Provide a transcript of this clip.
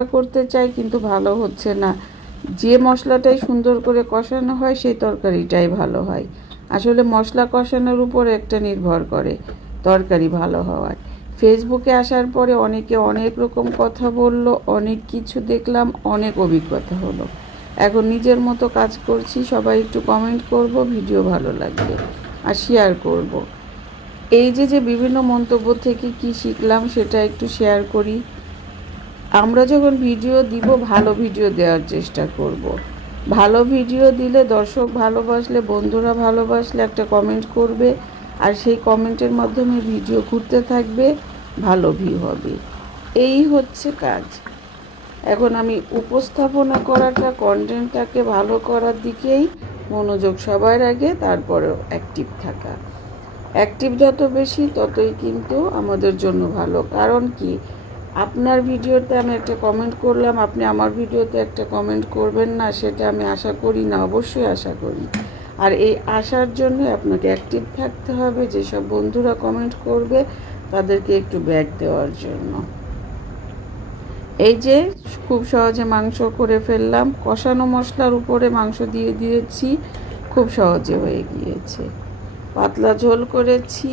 করতে চাই কিন্তু ভালো হচ্ছে না। যে মশলাটাই সুন্দর করে কষানো হয় সেই তরকারিটাই ভালো হয়। আসলে মশলা কষানোর উপর একটা নির্ভর করে তরকারি ভালো হওয়ার। ফেসবুকে আসার পরে অনেকে অনেক রকম কথা বলল, অনেক কিছু দেখলাম, অনেক অভিজ্ঞতা হলো। এখন নিজের মতো কাজ করছি। সবাই একটু কমেন্ট করব ভিডিও ভালো লাগলে, আর শেয়ার করব। এই যে বিভিন্ন মন্তব্য থেকে কি শিখলাম সেটা একটু শেয়ার করি। আমরা যখন ভিডিও দিব ভালো ভিডিও দেওয়ার চেষ্টা করব। ভালো ভিডিও দিলে দর্শক ভালোবাসলে, বন্ধুরা ভালোবাসলে একটা কমেন্ট করবে, আর সেই কমেন্টের মাধ্যমে ভিডিও ঘুরতে থাকবে, ভালো ভিউ হবে। এই হচ্ছে কাজ। এখন আমি উপস্থাপনা করাটা, কন্টেন্টটাকে ভালো করার দিকেই মনোযোগ সবার আগে, তারপরেও অ্যাক্টিভ থাকা। অ্যাক্টিভ যত বেশি ততই কিন্তু আমাদের জন্য ভালো। কারণ কি, আপনার ভিডিওতে আমি একটা কমেন্ট করলাম, আপনি আমার ভিডিওতে একটা কমেন্ট করবেন না, সেটা আমি আশা করি না, অবশ্যই আশা করি। আর এই আসার জন্য আপনাকে অ্যাক্টিভ থাকতে হবে। যেসব বন্ধুরা কমেন্ট করবে তাদেরকে একটু ব্যাক দেওয়ার জন্য। এই যে খুব সহজে মাংস করে ফেললাম, কষানো মশলার উপরে মাংস দিয়েছি, খুব সহজে হয়ে গিয়েছে। পাতলা ঝোল করেছি,